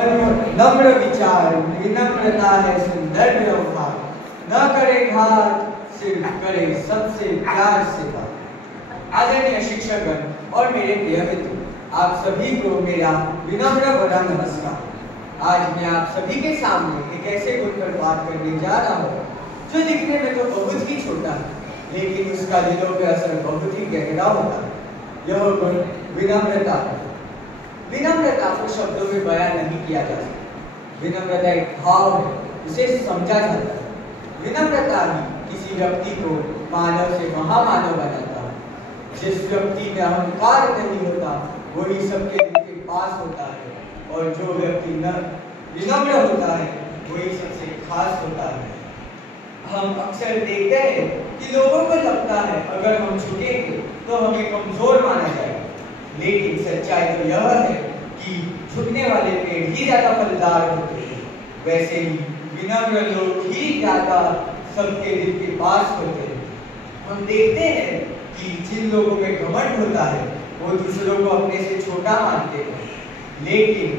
नम्र विचार, विनम्रता है सुंदर व्यवहार, न करे घात, सिर्फ करे सबसे प्यार से बात। आदरणीय शिक्षकगण और मेरे प्रिय मित्रों, आप सभी को मेरा विनम्र बड़ा नमस्कार। आज मैं आप सभी के सामने एक ऐसे गुण पर बात करने जा रहा हूँ जो दिखने में तो बहुत ही छोटा है, लेकिन उसका दिलों पे असर बहुत ही गहरा होता है। यह गुण विनम्रता है। विनम्रता को शब्दों में बयान नहीं किया जा सकता। विनम्रता एक भाव है, उसे समझा जाता है। विनम्रता ही किसी व्यक्ति को मानव से महामानव बनाता है। जिस व्यक्ति में अहंकार नहीं होता वही सबके दिल के पास होता है, और जो व्यक्ति न विनम्र होता है वही सबसे खास होता है। हम अक्सर देखते हैं कि लोगों को लगता है अगर हम झुकेंगे तो हमें कमजोर माना जाएगा, लेकिन सच्चाई तो यह है कि झुकने वाले पेड़ ही ज्यादा फलदार होते हैं। वैसे ही विनम्र लोग ही ज्यादा सबके दिल के पास होते हैं। हम देखते हैं कि जिन लोगों में घमंड होता है वो दूसरों को अपने से छोटा मानते हैं, लेकिन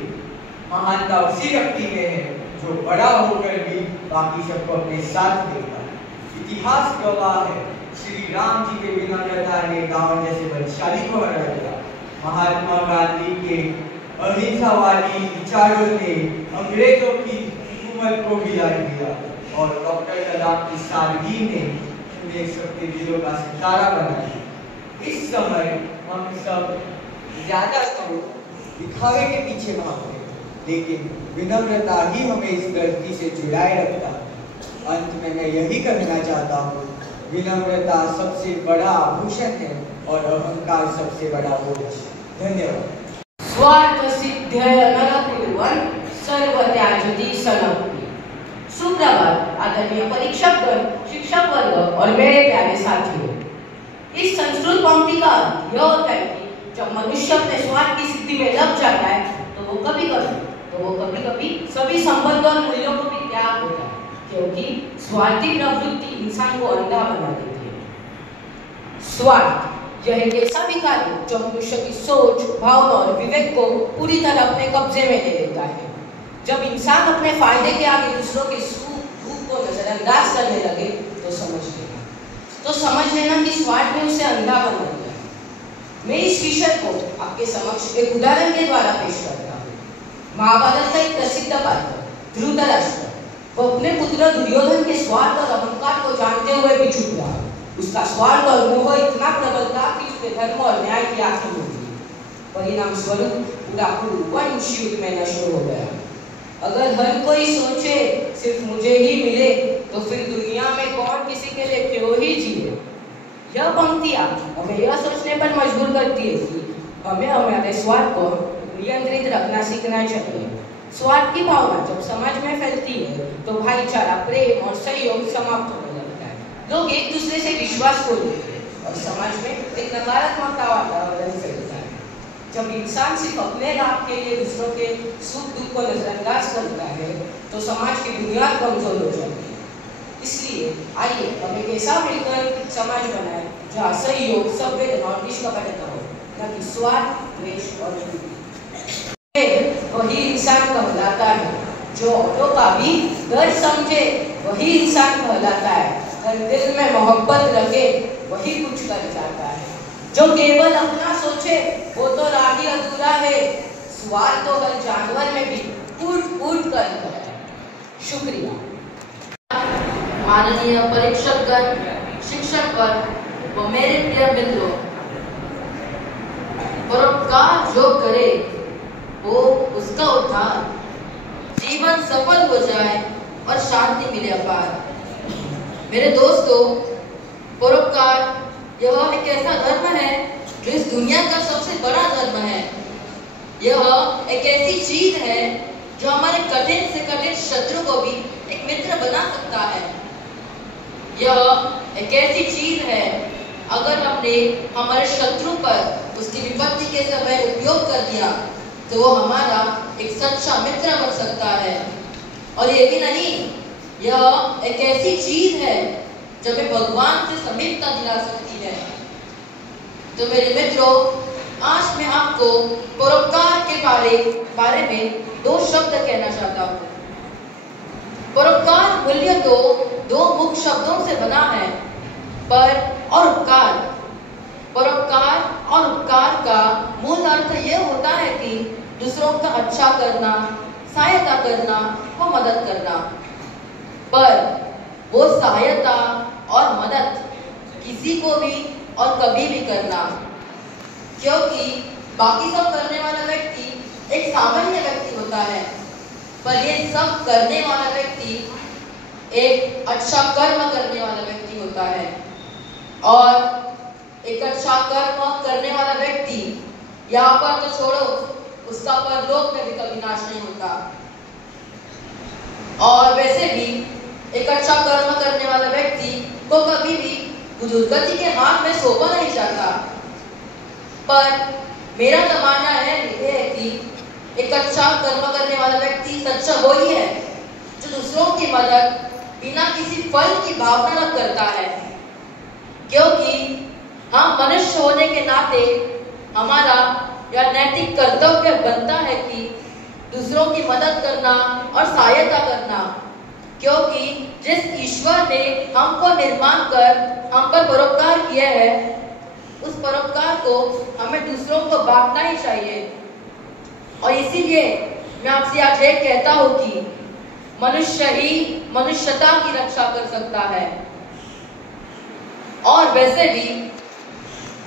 महानता उसी व्यक्ति में है जो बड़ा होकर भी बाकी सबको अपने साथ देखता है। इतिहास गवाह है, श्री राम जी के विनम्रता ने गांव जैसे बलशाली को हरा दिया। महात्मा गांधी के अहिंसावादी विचारों ने अंग्रेजों की हुकूमत को हिला दिया, और डॉक्टर कलाम की सादगी ने उन्हें सबके दिलों का सितारा बना दिया। इस समय हम सब ज्यादातर दिखावे के पीछे भागते हैं, लेकिन विनम्रता ही हमें इस धरती से जुड़ाए रखता है। अंत में मैं यही कहना चाहता हूँ, विनम्रता सबसे बड़ा आभूषण है और अहंकार सबसे बड़ा बोझ। धन्यवाद। स्वार्थ सिद्ध्यय नरकुर्वन् सर्वत्याजति सनपि। सुप्रभात आदरणीय परीक्षकगण, शिक्षक वर्ग और मेरे प्यारे साथियों। इस संस्कृत पंक्ति का यह होता है कि जब मनुष्य अपने स्वार्थ की सिद्धि में लग जाता है तो वो कभी कभी सभी संबंध और मूल्यों को भी त्याग देता है, क्योंकि स्वार्थी प्रवृत्ति इंसान को अंधा बना देती है। स्वार्थ यह एक ऐसा विकार है जो मनुष्य की सोच, भावना और विवेक को पूरी तरह अपने कब्जे में ले लेता है। जब इंसान अपने फायदे के आगे दूसरों के सुख दुख को नजरअंदाज करने लगे तो समझ लेना कि स्वार्थ ने उसे अंधा बना दिया। मैं इस विषय को आपके समक्ष एक उदाहरण के द्वारा पेश करता हूँ। महाभारत का एक प्रसिद्ध पात्र धृतराष्ट्र, वो अपने पुत्र दुर्योधन के स्वार्थ और अहंकार को जानते हुए भी चुप रहा। उसका स्वार्थ और मोह इतना प्रबल था कि उसके धर्म और न्याय की आंखें मूंद दी। परिणाम स्वरूप पूरा वंश युद्ध में नष्ट हो गया। अगर हर कोई सोचे सिर्फ मुझे ही मिले तो फिर दुनिया में कौन किसी के लिए क्यों ही जिए। यह पंक्तियां हमें यह सोचने पर मजबूर करती है कि हमें हमारे स्वार्थ को नियंत्रित रखना सीखना चाहिए। स्वार्थ की भावना जब समाज में फैलती है तो भाईचारा, प्रेम और सहयोग समाप्त होने लगता है। लोग एक दूसरे से विश्वास खो देते हैं और समाज में एक नकारात्मक वातावरण फैलता है। जब इंसान सिर्फ अपने लाभ के लिए दूसरों के सुख दुख को नजरअंदाज करता है तो समाज की बुनियाद कमजोर हो जाती है। इसलिए आइए हम एक ऐसा मिलकर समाज बनाएं जहाँ सहयोग, संवेदना और निष्कपटता हो, न कि स्वार्थ, द्वेष और वही इंसान कहलाता है जो औरों का भी दर्द समझे। वही इंसान कहलाता है हर दिल में मोहब्बत रखे, वही कुछ कर जाता है। जो केवल अपना सोचे वो तो राही अधूरा है। स्वार्थ तो हर जानवर में भी फूट कर है। शुक्रिया। माननीय परीक्षकगण, शिक्षक वर्ग व मेरे प्रिय मित्रों, परोपकार जो करे वो उसका उद्धार, जीवन सफल हो जाए और शांति मिले अपार। मेरे दोस्तों, परोपकार यह एक ऐसा धर्म है जो इस दुनिया का सबसे बड़ा धर्म है। यह एक ऐसी चीज है जो हमारे कठिन से कठिन शत्रु को भी एक मित्र बना सकता है। यह एक ऐसी चीज है, अगर हमने हमारे शत्रु पर उसकी विपत्ति के समय उपयोग कर दिया तो वो हमारा एक सच्चा मित्र बन सकता है। और ये भी नहीं, यह एक ऐसी चीज है जो हमें भगवान से समीपता दिला सकती है। तो मेरे मित्रों, आज मैं आपको परोपकार के बारे में दो शब्द कहना चाहता हूँ। परोपकार मूल्य तो दो मुख्य शब्दों से बना है, पर और उपकार। परोपकार और उपकार का मूल अर्थ यह होता है कि दूसरों का अच्छा करना, सहायता करना व मदद करना। पर वो सहायता और मदद किसी को भी और कभी भी करना, क्योंकि बाकी सब करने वाला व्यक्ति एक सामान्य व्यक्ति होता है, पर ये सब करने वाला व्यक्ति एक अच्छा कर्म करने वाला व्यक्ति होता है। और एक अच्छा कर्म करने वाला व्यक्ति यहाँ पर तो छोड़ो, उसका परलोक में भी कभी नाश नहीं होता। और वैसे भी एक अच्छा कर्म करने वाला व्यक्ति को कभी भी बुजुर्गति के हाथ में सौंपा नहीं जाता। पर मेरा तो मानना है कि एक अच्छा कर्म करने वाला व्यक्ति सच्चा वो ही है जो दूसरों की मदद बिना किसी फल की भावना न करता है, क्योंकि हम मनुष्य होने के नाते हमारा यह नैतिक कर्तव्य बनता है कि दूसरों की मदद करना और सहायता करना, क्योंकि जिस ईश्वर ने हमको निर्माण कर हम पर परोपकार किया है, उस परोपकार को हमें दूसरों को बांटना ही चाहिए। और इसीलिए मैं आपसे आज ये कहता हूँ कि मनुष्य ही मनुष्यता की रक्षा कर सकता है। और वैसे भी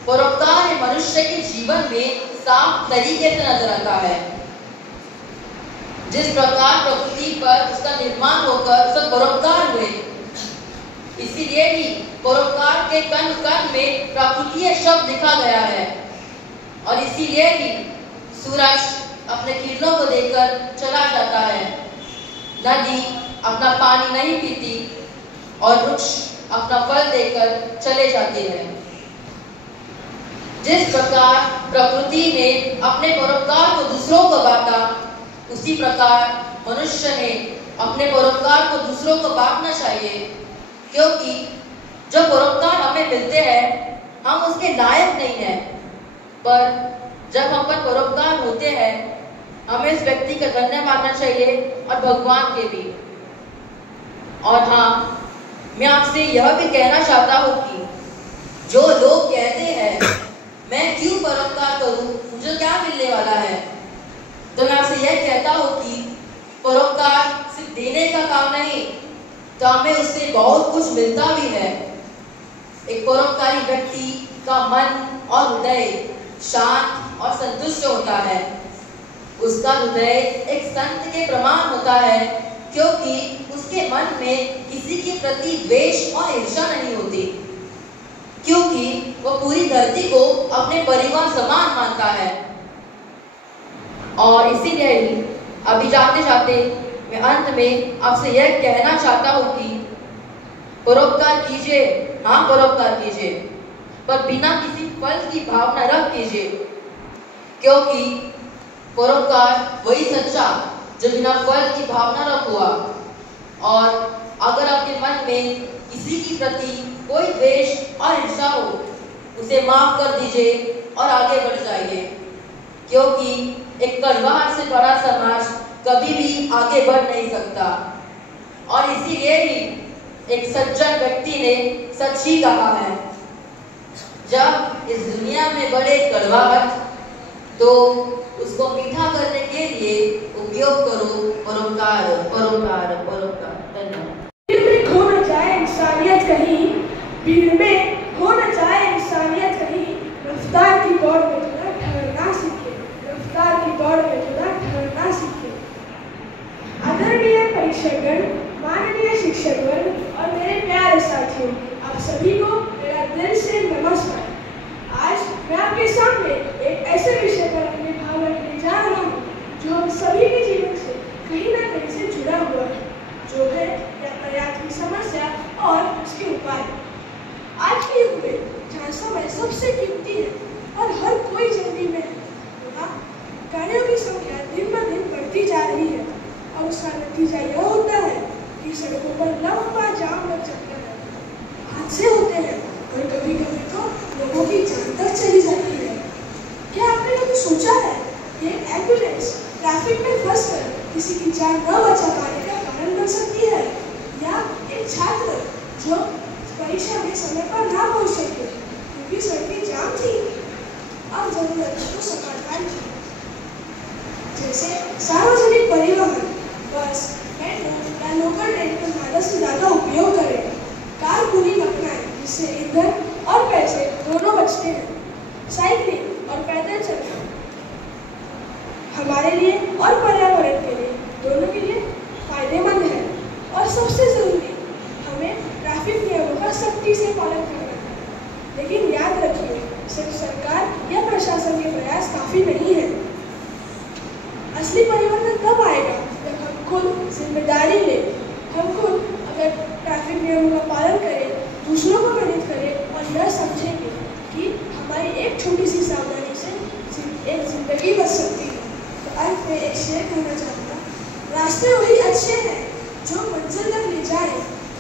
परोपकार मनुष्य के जीवन में साफ तरीके से नजर आता है। जिस प्रकार प्रकृति पर उसका निर्माण होकर उसका परोपकार हुए, इसीलिए ही परोपकार के कण कण में प्रकृति शब्द लिखा गया है। और इसीलिए ही सूरज अपने किरणों को देकर चला जाता है, नदी अपना पानी नहीं पीती और वृक्ष अपना फल देकर चले जाते हैं। जिस प्रकार प्रकृति ने अपने परोपकार को दूसरों को बांटा, उसी प्रकार मनुष्य ने अपने परोपकार को दूसरों को बांटना चाहिए, क्योंकि जो परोपकार हमें मिलते हैं हम उसके लायक नहीं हैं, पर जब हम पर परोपकार होते हैं हमें इस व्यक्ति का धन्य मानना चाहिए और भगवान के भी। और हाँ, मैं आपसे यह भी कहना चाहता हूँ कि जो लोग कहते हैं मैं क्यों परोपकार करूं, मुझे क्या मिलने वाला है, तो मैं आपसे यह कहता हूँ कि परोपकार सिर्फ देने का काम नहीं, तो हमें उससे बहुत कुछ मिलता भी है। एक परोपकारी व्यक्ति का मन और हृदय शांत और संतुष्ट होता है। उसका हृदय एक संत के प्रमाण होता है, क्योंकि उसके मन में किसी के प्रति द्वेष और ईर्ष्या नहीं होती, क्योंकि वह पूरी धरती को अपने परिवार समान मानता है। और इसीलिए ही अभी जाते जाते मैं अंत में आपसे यह कहना चाहता हूँ कि परोपकार कीजिए, हाँ परोपकार कीजिए, पर बिना किसी फल की भावना रख कीजिए, क्योंकि परोपकार वही सच्चा जो बिना फल की भावना रख हुआ। और अगर आपके मन में किसी की प्रति कोई द्वेष और ईर्ष्या हो, उसे माफ कर दीजिए और आगे बढ़ जाइए, क्योंकि एक कड़वाहट से बड़ा समाज कभी भी आगे बढ़ नहीं सकता। और इसीलिए ही एक सज्जन व्यक्ति ने सच ही कहा है, जब इस दुनिया में बढ़े कड़वाहट तो उसको मीठा करने के लिए उपयोग करो परोपकार, परोपकार, परोपकार। धन्यवाद। भीड़ में खो न जाए इंसानियत कहीं, भीड़ में खो न जाए इंसानियत कहीं, रफ्तार की दौड़ में थोड़ा ठहरना सीखे, रफ्तार की दौड़ में थोड़ा ठहरना सीखे। आदरणीय परीक्षकगण, माननीय शिक्षकगण और मेरे प्यारे साथियों, आप सभी को मेरा दिल से नमस्कार। आज मैं आपके सामने एक ऐसे विषय पर अपने भाव रखने जा रहा हूँ जो हम सभी के जीवन से कहीं न कहीं से जुड़ा हुआ है, जो है यातायात की समस्या और उसके उपाय। आज के युग में जहाँ समय सबसे कीमती है और हर कोई जल्दी में है, वहाँ गाड़ियों की संख्या दिन ब दिन बढ़ती जा रही है और उसका नतीजा यह होता है कि सड़कों पर लंबा जाम लग जाता है, हादसे होते हैं और कभी कभी तो लोगों की जान तक चली जाती है। क्या आपने कभी सोचा है कि एम्बुलेंस ट्रैफिक में फंस कर किसी की जान न बचा पाने का कारण बन सकती है, या एक छात्र जो परीक्षा में समय पर ना पहुंच सके क्योंकि सड़कें जाम थी। अब जरूरत तो समाधान की, जैसे सार्वजनिक परिवहन, बस, मेट्रो या लोकल ट्रेन का ज्यादा से ज्यादा उपयोग करें, कारपूलिंग अपनाएं जिससे ईंधन और पैसे दोनों बचते हैं, साइकिलिंग और पैदल चलना हमारे लिए और पर्यावरण के लिए दोनों के लिए फायदेमंद है। और सबसे जरूरी, हमें ट्रैफिक नियमों का सख्ती से पालन करना है। लेकिन याद रखिए, सिर्फ सरकार या प्रशासन के प्रयास काफी नहीं है। असली परिवर्तन तब आएगा जब हम खुद जिम्मेदारी लें। हम खुद अगर ट्रैफिक नियमों का पालन करें, दूसरों को प्रेरित करें और यह समझेंगे कि हमारी एक छोटी सी सावधानी से एक जिंदगी बच सकती है। तो अंत में एक शेर कहना चाहूँगा, रास्ते वही अच्छे हैं जो मंजिल तक ले जाए,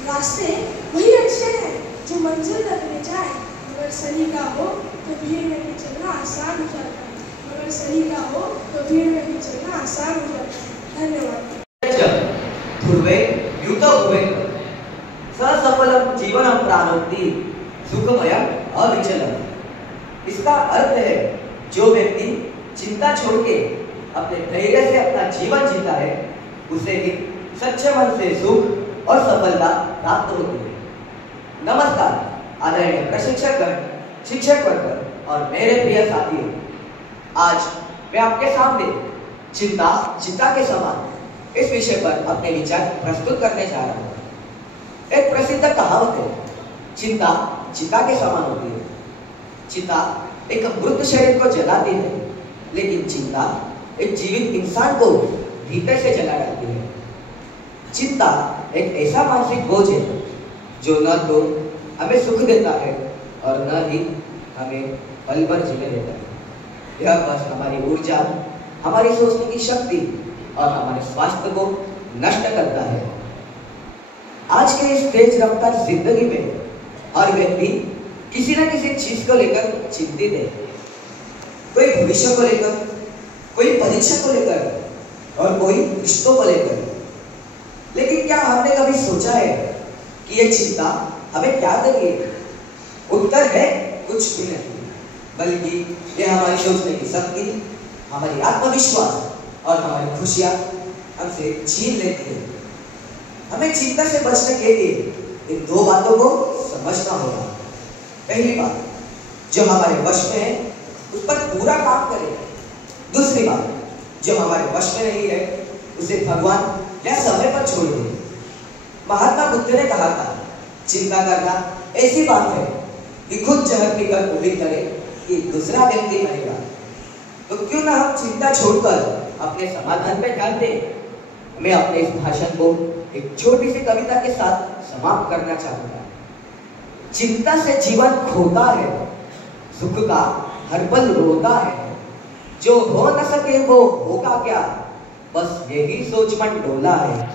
रास्ते वही अच्छे हैं जो मंजिल तक ले जाए, मगर सलीका हो तो भीड़ में भी चलना आसान हो जाता है, मगर सलीका हो तो भीड़ में भी चलना आसान हो जाता है। धन्यवाद। ध्रुवे युत भुवे ससफलम जीवनम प्राप्नोति सुखमयम अविचलम। इसका अर्थ है, जो व्यक्ति चिंता छोड़ के अपने धैर्य से अपना जीवन जीता है, उसे ही सच्चे मन से सुख और सफलता प्राप्त होती है। नमस्कार आदरणीय प्रशिक्षकगण, शिक्षक वर्ग और मेरे प्रिय साथियों, आज मैं आपके सामने चिंता चिता के समान इस विषय पर अपने विचार प्रस्तुत करने जा रहा हूँ। एक प्रसिद्ध कहावत है, चिंता चिता के समान होती है। चिता एक मृत शरीर को जलाती है, लेकिन चिंता एक जीवित इंसान को भीतर से जला डालती है। चिंता एक ऐसा मानसिक बोझ है जो न तो हमें सुख देता है और न ही हमें पल भर जीने देता है। यह बस हमारी ऊर्जा, हमारी सोचने की शक्ति और हमारे स्वास्थ्य को नष्ट करता है। आज के इस तेज रफ्तार जिंदगी में हर व्यक्ति किसी न किसी चीज को लेकर चिंतित है। कोई भविष्य को लेकर, कोई परीक्षा को लेकर और कोई रिश्तों को लेकर। लेकिन क्या हमने कभी सोचा है कि ये चिंता हमें क्या देगी? उत्तर है कुछ भी नहीं, बल्कि यह हमारी सोचने की शक्ति, हमारी आत्मविश्वास और हमारी खुशियां हमसे छीन लेती है। हमें चिंता से बचने के लिए इन दो बातों को समझना होगा। पहली बात, जो हमारे वश में है उस पर पूरा काम करें। दूसरी बात, जो हमारे वश में नहीं है उसे भगवान या समय पर छोड़ दें। महात्मा बुद्ध ने कहा था, चिंता करना ऐसी बात है कि खुद जहर पीकर उम्मीद करे कि दूसरा व्यक्ति मरेगा। तो क्यों ना हम चिंता छोड़कर अपने समाधान पे ध्यान दें। मैं अपने इस भाषण को एक छोटी सी कविता के साथ समाप्त करना चाहूंगा। चिंता से जीवन खोता है, सुख का हर पल रोता है। जो हो न सके वो होगा क्या, बस यही सोच मन डोला है।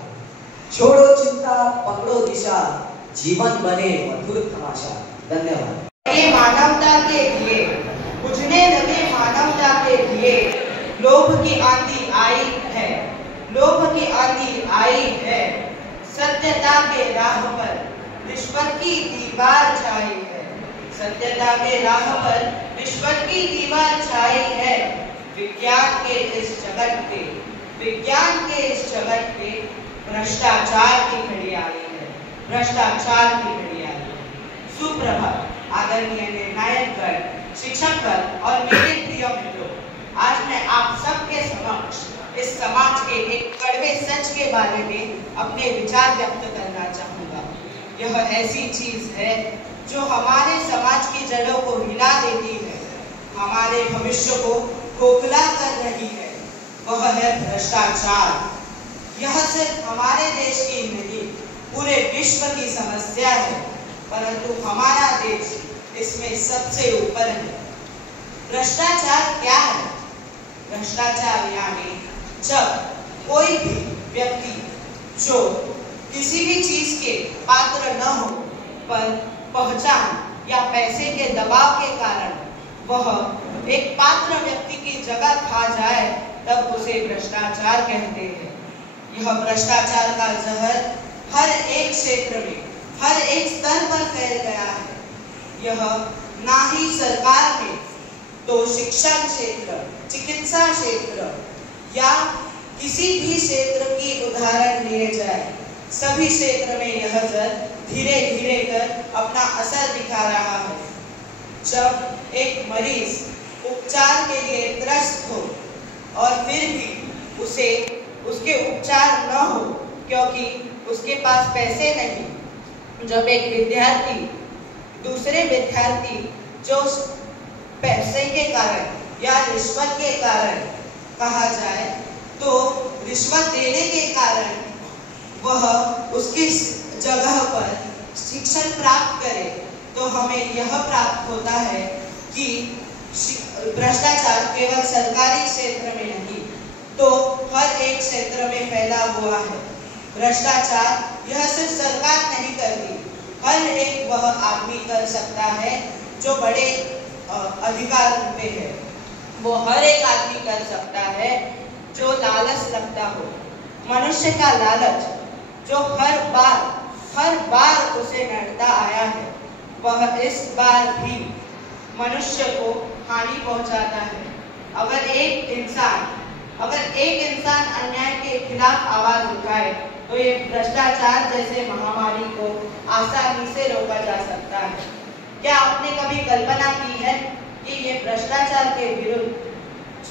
छोड़ो चिंता, पकड़ो दिशा, जीवन बने मधुर तमाशा। धन्यवाद। ये मानवता के लिए, बुझने लगे मानवता के लिए, लोभ की आंधी आई है, लोभ की आंधी आई है। सत्यता के राह पर रिश्वत की दीवार छाई है, सत्यता के राह पर रिश्वत की दीवार छाई है। विज्ञान के इस जगत पे, विज्ञान के इस जगत पे भ्रष्टाचार की घड़ी आई है, भ्रष्टाचार की घड़ी आई है। सुप्रभात आदरणीय निर्णायकगण, शिक्षकगण और मेरे प्रिय मित्रों, आज मैं आप सबके समक्ष इस समाज के एक कड़वे सच के बारे में अपने विचार व्यक्त करना चाहूँगा। यह ऐसी चीज है जो हमारे समाज की जड़ों को हिला देती है, हमारे भविष्य को खोखला कर रही है। वह है भ्रष्टाचार। यह सिर्फ हमारे देश की नहीं, पूरे विश्व की समस्या है, परंतु हमारा देश इसमें सबसे ऊपर है। भ्रष्टाचार क्या है? भ्रष्टाचार यानी जब कोई भी व्यक्ति जो किसी भी चीज के पात्र न हो, पर पहचान या पैसे के दबाव के कारण वह एक पात्र व्यक्ति की जगह खा जाए, तब उसे भ्रष्टाचार कहते हैं। यह भ्रष्टाचार का जहर हर एक क्षेत्र में, हर एक स्तर पर फैल गया है। यह ना ही सरकार में तो शिक्षा क्षेत्र, चिकित्सा क्षेत्र या किसी भी क्षेत्र की उदाहरण लिए जाए, सभी क्षेत्र में यह जहर धीरे धीरे कर अपना असर दिखा रहा है। जब एक मरीज उपचार के लिए त्रस्त हो और फिर भी उसे उसके उपचार न हो क्योंकि उसके पास पैसे नहीं, जब एक विद्यार्थी दूसरे विद्यार्थी जो पैसे के कारण या रिश्वत के कारण कहा जाए तो रिश्वत देने के कारण वह उसकी जगह पर शिक्षण प्राप्त करे, तो हमें यह प्राप्त होता है कि भ्रष्टाचार केवल सरकारी क्षेत्र में नहीं तो हर एक क्षेत्र में फैला हुआ है। भ्रष्टाचार यह सिर्फ सरकार नहीं करती, हर एक वह आदमी कर सकता है जो बड़े अधिकार पे है। वो हर एक आदमी कर सकता है जो लालच रखता हो। मनुष्य का लालच जो हर बार उसे नड़ता आया है, वह इस बार भी मनुष्य को हानि पहुंचाता है। अगर एक इंसान अन्याय के खिलाफ आवाज उठाए तो ये भ्रष्टाचार जैसे महामारी को आसानी से रोका जा सकता है। क्या आपने कभी कल्पना की है कि ये भ्रष्टाचार के विरुद्ध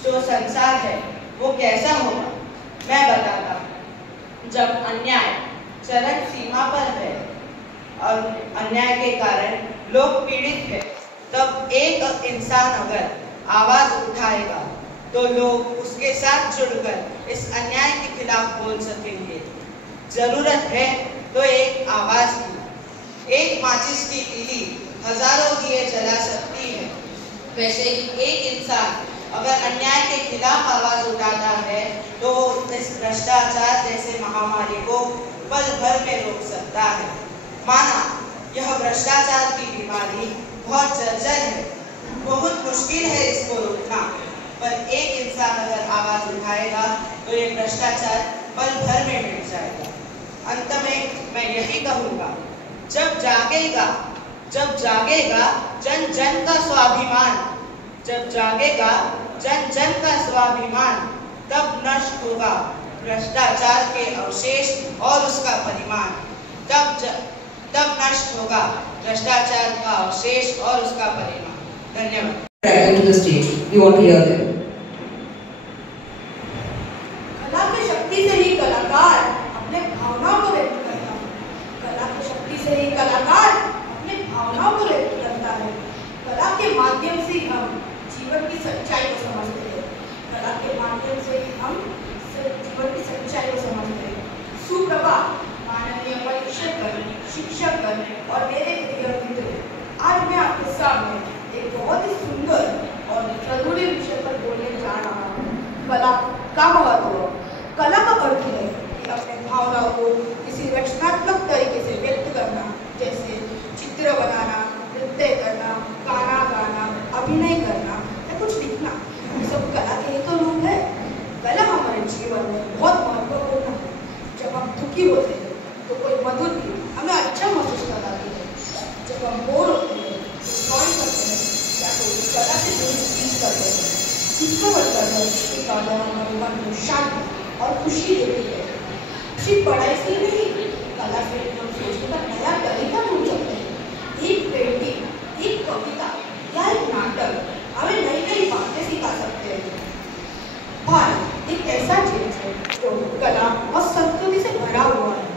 जो संसार है वो कैसा होगा? मैं बताता हूँ। जब अन्याय चरम सीमा पर है और अन्याय के कारण लोग पीड़ित है, तब एक इंसान अगर आवाज उठाएगा तो लोग उसके साथ जुड़कर इस अन्याय के खिलाफ बोल सकेंगे। जरूरत है तो एक आवाज की, एक माचिस की तीली हजारों दिए जला सकती है। वैसे ही एक इंसान अगर अन्याय के खिलाफ आवाज उठाता है तो इस भ्रष्टाचार जैसे महामारी को पल भर में रोक सकता है। माना यह भ्रष्टाचार की बीमारी बहुत जर्जर है, बहुत मुश्किल है इसको रोकना, पर एक इंसान अगर आवाज उठाएगा तो ये भ्रष्टाचार पल भर में मिट जाएगा। अंत में मैं यही कहूँगा, जब जागेगा जन जन का स्वाभिमान, जब जागेगा जन जन का स्वाभिमान, तब नष्ट होगा भ्रष्टाचार के अवशेष और उसका परिमाण। तब नष्ट होगा भ्रष्टाचार का अवशेष और उसका परिमाण। धन्यवाद। To the stage. We want to hear them. कला की शक्ति से ही कलाकार अपने भावनाओं को व्यक्त करता है। कला की शक्ति से ही कलाकार अपने भावनाओं को व्यक्त करता है। कला के माध्यम से हम जीवन की सच्चाई को समझते हैं। कला के माध्यम से हम जीवन की सच्चाई को समझते हैं। सुप्रभात माननीय परीक्षकगण, शिक्षकगण और मेरे प्रिय मित्र, आज मैं आपके सामने एक बहुत ही सुंदर और जरूरी विषय पर बोलने जा रहा हूँ। कला का महत्व। कला का अर्थ है कि अपने भावनाओं को किसी रचनात्मक तरीके से व्यक्त करना, जैसे चित्र बनाना, नृत्य करना, गाना गाना, अभिनय करना या कुछ लिखना, ये सब कला के ही तो रूप है। कला हमारे जीवन में बहुत महत्वपूर्ण है। जब हम दुखी होते हैं तो कोई मधुर गीत हमें अच्छा महसूस कराती है। जब हम बोर होते हैं तो ड्रॉइंग करते हैं या कोई कला से जुड़ी चीज करते हैं। इसका मतलब है कि कला हमारे मन को शांति और खुशी देती है। सिर्फ पढ़ाई से नहीं, कला से हम सोचने का नया तरीका ढूंढ सकते हैं। एक पेंटिंग, एक कविता या एक नाटक हमें नई नई बातें सिखा सकते हैं। भारत एक ऐसा देश है जो कला और संस्कृति से भरा हुआ है।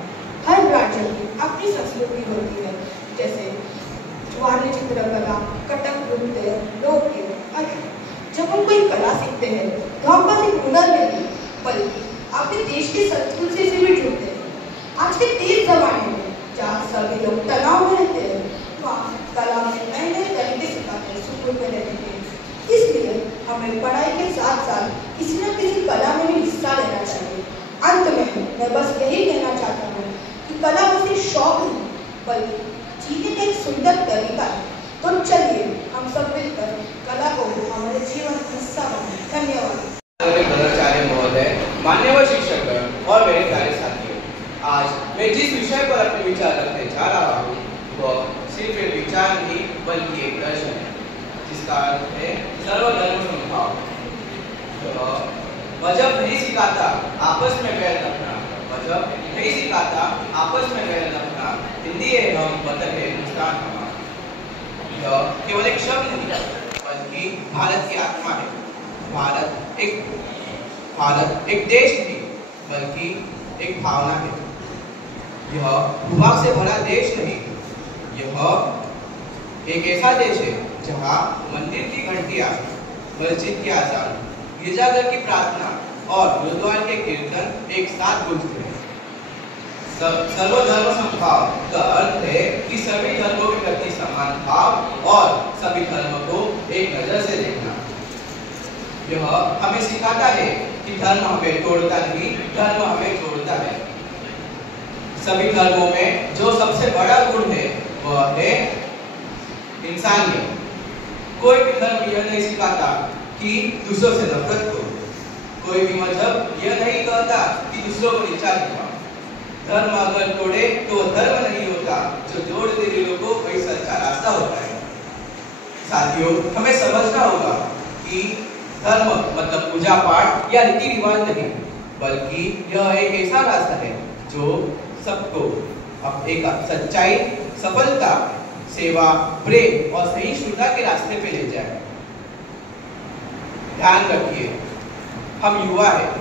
हर राज्य की अपनी संस्कृति होती है, जैसे वार्य चित्रकला, कथक नृत्य, लोकगीत आदि। जब हम कोई कला सीखते हैं तो हम बस एक हुनर नहीं बल्कि अपने देश की संस्कृति से भी जुड़ते हैं। आज के तेज जमाने में जहाँ सभी लोग तनाव में रहते हैं, वहाँ कला में नए नए तरीके सिखाते हैं सुकून में रहने के। इसलिए हमें पढ़ाई के साथ साथ किसी न किसी कला में भी हिस्सा लेना चाहिए। अंत में मैं बस यही कहना चाहता हूँ कि कला बस एक शौक नहीं बल्कि जीने का एक सुंदर तरीका है। तो चलिए हम सब मिलकर कला को हमारे जीवन का हिस्सा बनाएं। धन्यवाद। महोदय, मान्यवर शिक्षक और मेरे आज मैं जिस विषय पर अपने विचार रखने जा रहा हूँ वह सिर्फ एक विचार नहीं बल्कि एक दर्शन है, जिसका अर्थ है सर्वधर्म समभाव। मजहब नहीं सिखाता आपस में वैर रखना, मजहब नहीं सिखाता आपस में वैर रखना, हिंदी है हम, वतन है हिंदुस्तान हमारा। यह केवल एक शब्द नहीं बल्कि भारत की आत्मा है। भारत एक देश नहीं बल्कि एक भावना है। यह भूभाग से भरा देश नहीं, यह एक ऐसा देश है जहाँ मंदिर की घंटियाँ, मस्जिद की आजान, गिरजाघर की प्रार्थना और गुरुद्वार के कीर्तन एक साथ गूंजते हैं। सर्वधर्म समभाव का अर्थ है कि सभी धर्मों के प्रति समान भाव और सभी धर्मों को एक नजर से देखना। यह हमें सिखाता है कि धर्म हमें तोड़ता नहीं, धर्म हमें जोड़ता है। सभी धर्मों में जो सबसे बड़ा गुण है वह है इंसानियत। कोई भी धर्म यह नहीं सिखाता कि दूसरों से नफरत करो, कोई भी मजहब यह नहीं कहता कि दूसरों को नीचा दिखाओ। धर्म अगर तोड़े तो वह धर्म नहीं होता, जो जोड़ दे दिलों को वही सच्चा रास्ता होता है। साथियों, हमें समझना होगा कि धर्म मतलब पूजा पाठ या रीति रिवाज नहीं, बल्कि यह एक ऐसा रास्ता है जो सबको अब एक सच्चाई, सफलता, सेवा, प्रेम और सहिष्णुता के रास्ते पे ले जाए। ध्यान रखिए, हम युवा हैं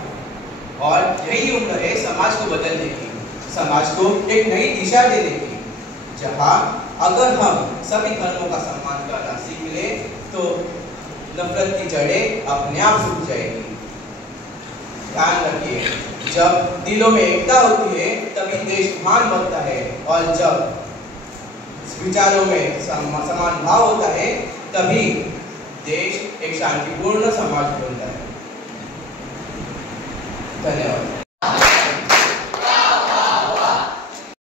और यही उम्र है समाज को बदलने की, समाज को एक नई दिशा देने की, जहां अगर हम सभी धर्मों का सम्मान करना सीख ले तो नफरत की जड़ें अपने आप सूख जाएगी। ध्यान रखिए, जब दिलों में एकता होती है तभी देश महान बनता है, और जब विचारों में समान भाव होता है तभी देश एक शांतिपूर्ण समाज बनता है। धन्यवाद।